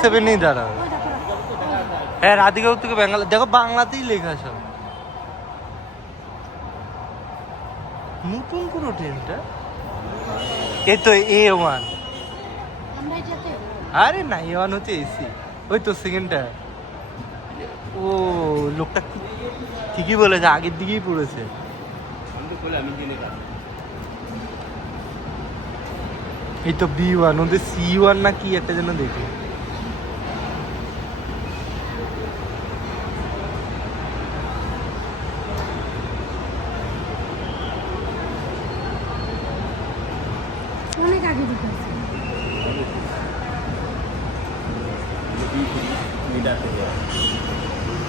S7-এই দাঁড়াবে। হ্যাঁ, রাধিকাপুর থেকে ব্যাঙ্গালোর। দেখো বাংলাতেই লেখা সব। নতুন কোনো ট্রেনটা, এই তো A1। আরে না, A1 হচ্ছে এসি। ওই তো সেকেন্ডটা। ও লোকটা ঠিকই বলেছে, আগের দিকেই পড়েছে। এই তো B1, ওদের C1 না কি একটা যেন দেখি। অনেক আগে ঢুকেছে।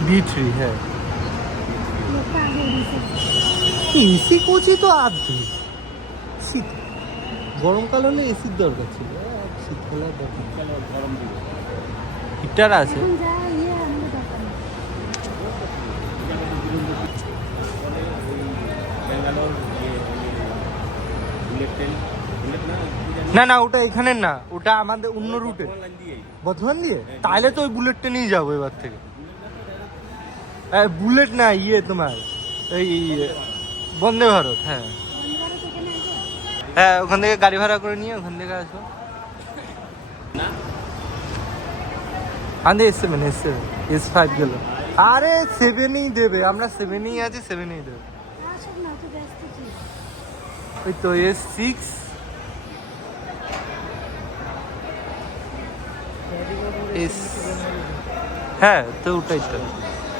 B3, হ্যাঁ। লোকটা আগে ঢুকেছে। এসি কোচই তো আধে শীত, গরমকাল হলে এসির দরকার ছিল, শীতকালে গরম দিবে। হিটার আছে। এখন যা আমাদের দরকার নেই। না না, ওটা এখানের না, ওটা আমাদের অন্য রুটে, বর্ধমান দিয়ে। তাহলে তো ওই বুলেট ট্রেনেই যাবো এবার থেকে। বুলেট না, তোমার এই বন্দে ভারত। হ্যাঁ হ্যাঁ, ওখান থেকে গাড়ি ভাড়া করে নিয়ে ওখান থেকে আসবো। আমাদের S7 গেল। আরে 7-এই দেবে, আমরা 7-এই আছি, 7-এই দেবে। আসুক না, তো ব্যস্ত ছিল। ওই তো S6। হ্যাঁ, তো ওটাই তো।